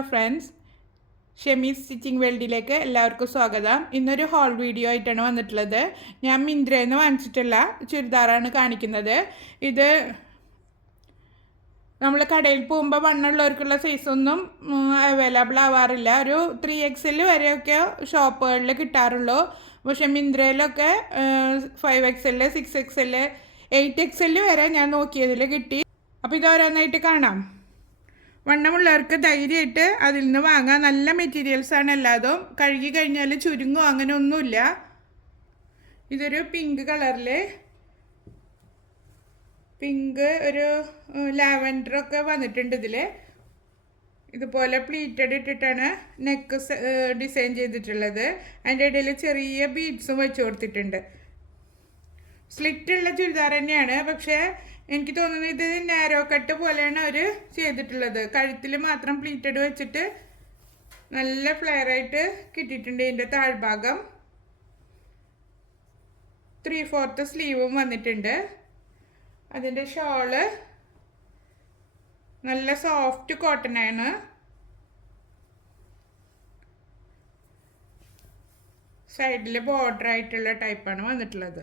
Hello friends, ഷെമീസ് stitching വേൾഡിലേക്ക് എല്ലാവർക്കും സ്വാഗതം. ഇന്നൊരു ഹോൾ വീഡിയോ ആയിട്ടാണ് വന്നിട്ടുള്ളത്. ഞാൻ മിന്ത്രയിൽ നിന്ന് വാങ്ങിച്ചിട്ടുള്ള ചുരിദാറാണ് കാണിക്കുന്നത്. ഇത് നമ്മൾ കടയിൽ പോകുമ്പോൾ വണ്ണമുള്ളവർക്കുള്ള സൈസൊന്നും അവൈലബിൾ ആവാറില്ല. ഒരു 3XL വരെയൊക്കെ ഷോപ്പുകളിൽ കിട്ടാറുള്ളൂ. പക്ഷെ മിന്ത്രയിലൊക്കെ 5XL, 6XL, 8XL വരെ ഞാൻ നോക്കിയതിൽ കിട്ടി. അപ്പോൾ ഇത് ഓരോന്നായിട്ട് കാണാം. വണ്ണമുള്ളവർക്ക് ധൈര്യമായിട്ട് അതിൽ നിന്ന് വാങ്ങാം. നല്ല മെറ്റീരിയൽസാണ് എല്ലാതും. കഴുകി കഴിഞ്ഞാൽ ചുരുങ്ങോ അങ്ങനെ ഒന്നുമില്ല. ഇതൊരു പിങ്ക് കളറിൽ, പിങ്ക് ഒരു ലാവൻഡറൊക്കെ വന്നിട്ടുണ്ട് ഇതിൽ. ഇതുപോലെ പ്ലീറ്റഡ് ഇട്ടിട്ടാണ് നെക്ക് ഡിസൈൻ ചെയ്തിട്ടുള്ളത്. അതിൻ്റെ ഇടയിൽ ചെറിയ ബീഡ്സും വെച്ച് കൊടുത്തിട്ടുണ്ട്. സ്ലിറ്റുള്ള ചുരിദാർ തന്നെയാണ്, പക്ഷേ എനിക്ക് തോന്നുന്നത് ഇത് നാരോ കട്ട് പോലെയാണ് അവർ ചെയ്തിട്ടുള്ളത്. കഴുത്തിൽ മാത്രം പ്ലീറ്റഡ് വെച്ചിട്ട് നല്ല ഫ്ലെയറായിട്ട് കിട്ടിയിട്ടുണ്ട്. ഇതിൻ്റെ താഴ്ഭാഗം 3/4 സ്ലീവും വന്നിട്ടുണ്ട്. അതിൻ്റെ ഷോള് നല്ല സോഫ്റ്റ് കോട്ടനാണ്. സൈഡിൽ ബോർഡർ ആയിട്ടുള്ള ടൈപ്പാണ് വന്നിട്ടുള്ളത്.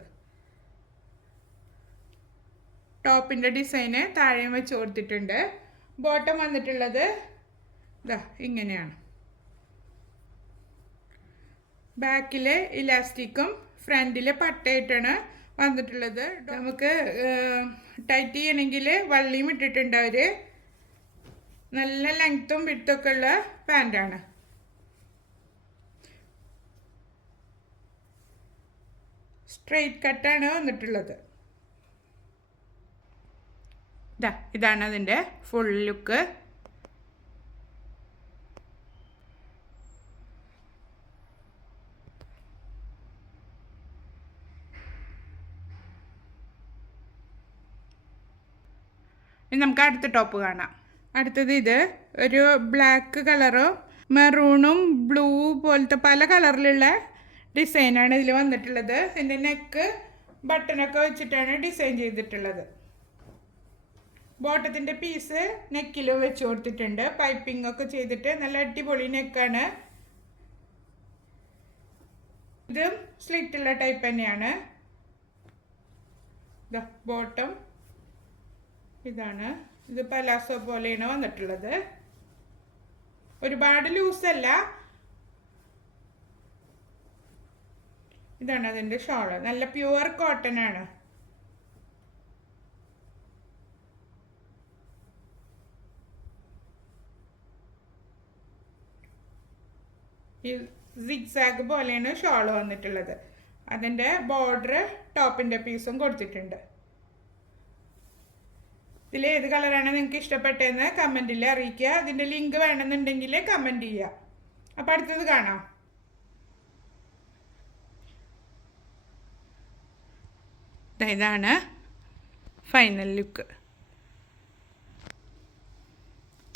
ടോപ്പിൻ്റെ ഡിസൈന് താഴെയും വെച്ച് കൊടുത്തിട്ടുണ്ട്. ബോട്ടം വന്നിട്ടുള്ളത് ഇതാ ഇങ്ങനെയാണ്. ബാക്കിൽ ഇലാസ്റ്റിക്കും ഫ്രണ്ടിൽ പട്ടയായിട്ടാണ് വന്നിട്ടുള്ളത്. നമുക്ക് ടൈറ്റ് ചെയ്യണമെങ്കിൽ വള്ളിയും ഇട്ടിട്ടുണ്ട് അവർ. നല്ല ലെങ്ത്തും വിഡ്ത്തൊക്കെ ഉള്ള പാൻറ്റാണ്. സ്ട്രെയിറ്റ് കട്ടാണ് വന്നിട്ടുള്ളത്. ഇതാണ് അതിൻ്റെ ഫുൾ ലുക്ക്. ഇനി നമുക്ക് അടുത്ത ടോപ്പ് കാണാം. അടുത്തത് ഇത് ഒരു ബ്ലാക്ക് കളറും മെറൂണും ബ്ലൂ പോലത്തെ പല കളറിലുള്ള ഡിസൈനാണ് ഇതിൽ വന്നിട്ടുള്ളത്. ഇതിൻ്റെ നെക്ക് ബട്ടണൊക്കെ വെച്ചിട്ടാണ് ഡിസൈൻ ചെയ്തിട്ടുള്ളത്. ബോട്ടത്തിൻ്റെ പീസ് നെക്കിലും വെച്ച് കൊടുത്തിട്ടുണ്ട്. പൈപ്പിംഗ് ഒക്കെ ചെയ്തിട്ട് നല്ല അടിപൊളി നെക്കാണ്. ഇതും സ്ലിറ്റുള്ള ടൈപ്പ് തന്നെയാണ്. ബോട്ടം ഇതാണ്. ഇത് പലാസോ പോലെയാണ് വന്നിട്ടുള്ളത്. ഒരുപാട് ലൂസല്ല. ഇതാണ് അതിൻ്റെ ഷോള്. നല്ല പ്യുവർ കോട്ടൺ ആണ്. ഈ സിഗ്സാഗ് പോലെയാണ് ഷോൾ വന്നിട്ടുള്ളത്. അതിൻ്റെ ബോർഡർ ടോപ്പിൻ്റെ പീസും കൊടുത്തിട്ടുണ്ട്. ഇതിൽ ഏത് കളറാണ് നിങ്ങൾക്ക് ഇഷ്ടപ്പെട്ടതെന്ന് കമൻറ്റിൽ അറിയിക്കുക. അതിൻ്റെ ലിങ്ക് വേണമെന്നുണ്ടെങ്കിൽ കമൻറ്റ് ചെയ്യുക. അപ്പോൾ അടുത്തത് കാണാം. ഇതാണ് ഫൈനൽ ലുക്ക്.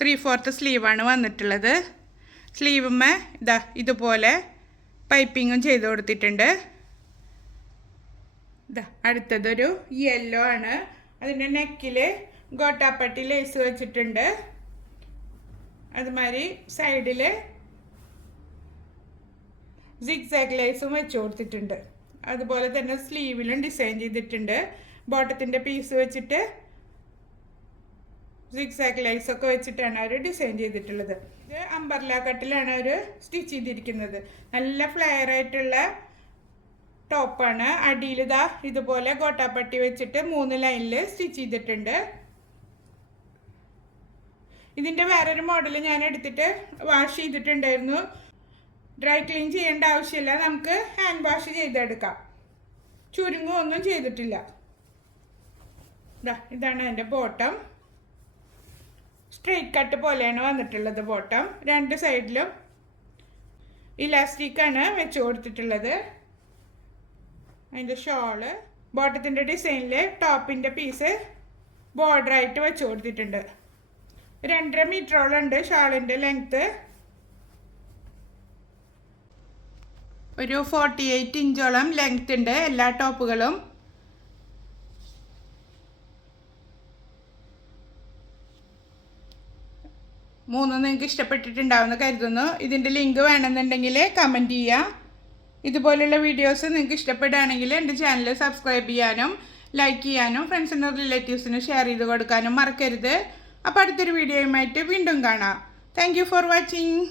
3/4 സ്ലീവാണ് വന്നിട്ടുള്ളത്. സ്ലീവുമ്മേ ഇതുപോലെ പൈപ്പിങ്ങും ചെയ്ത് കൊടുത്തിട്ടുണ്ട്. അടുത്തതൊരു യെല്ലോ ആണ്. അതിൻ്റെ നെക്കിൽ ഗോട്ടാപ്പട്ടി ലേസ് വെച്ചിട്ടുണ്ട്. അതുമാതിരി സൈഡിൽ സിഗ്സാഗ് ലേസും വെച്ച് കൊടുത്തിട്ടുണ്ട്. അതുപോലെ തന്നെ സ്ലീവിലും ഡിസൈൻ ചെയ്തിട്ടുണ്ട്. ബോട്ടത്തിൻ്റെ പീസ് വെച്ചിട്ട് സിഗ്സാഗ് ലൈസൊക്കെ വെച്ചിട്ടാണ് അവർ ഡിസൈൻ ചെയ്തിട്ടുള്ളത്. ഇത് അംബർല കട്ടിലാണ് അവർ സ്റ്റിച്ച് ചെയ്തിരിക്കുന്നത്. നല്ല ഫ്ലെയർ ആയിട്ടുള്ള ടോപ്പാണ്. അടിയിൽ ഇതുപോലെ ഗോട്ടാപ്പട്ടി വെച്ചിട്ട് 3 ലൈനിൽ സ്റ്റിച്ച് ചെയ്തിട്ടുണ്ട്. ഇതിൻ്റെ വേറൊരു മോഡൽ ഞാൻ എടുത്തിട്ട് വാഷ് ചെയ്തിട്ടുണ്ടായിരുന്നു. ഡ്രൈ ക്ലീൻ ചെയ്യേണ്ട ആവശ്യമില്ല. നമുക്ക് ഹാൻഡ് വാഷ് ചെയ്തെടുക്കാം. ചുരുങ്ങൊന്നും ചെയ്തിട്ടില്ല. ഇതാണ് അതിൻ്റെ ബോട്ടം. സ്ട്രെയിറ്റ് കട്ട് പോലെയാണ് വന്നിട്ടുള്ളത് ബോട്ടം. 2 സൈഡിലും ഇലാസ്റ്റിക്കാണ് വെച്ച് കൊടുത്തിട്ടുള്ളത്. അതിൻ്റെ ഷോള് ബോട്ടത്തിൻ്റെ ഡിസൈനിൽ ടോപ്പിൻ്റെ പീസ് ബോർഡറായിട്ട് വെച്ച് കൊടുത്തിട്ടുണ്ട്. 2.5 മീറ്ററോളുണ്ട് ഷാളിൻ്റെ ലെങ്ത്ത്. ഒരു 48 ഇഞ്ചോളം ലെങ്ത് ഉണ്ട് എല്ലാ ടോപ്പുകളും. മൂന്നും നിങ്ങൾക്ക് ഇഷ്ടപ്പെട്ടിട്ടുണ്ടാവുമെന്ന് കരുതുന്നു. ഇതിൻ്റെ ലിങ്ക് വേണമെന്നുണ്ടെങ്കിൽ കമൻറ്റ് ചെയ്യുക. ഇതുപോലുള്ള വീഡിയോസ് നിങ്ങൾക്ക് ഇഷ്ടപ്പെടുകയാണെങ്കിൽ എൻ്റെ ചാനൽ സബ്സ്ക്രൈബ് ചെയ്യാനും ലൈക്ക് ചെയ്യാനും ഫ്രണ്ട്സിനും റിലേറ്റീവ്സിനും ഷെയർ ചെയ്ത് കൊടുക്കാനും മറക്കരുത്. അപ്പോൾ അടുത്തൊരു വീഡിയോയുമായിട്ട് വീണ്ടും കാണാം. Thank you for watching.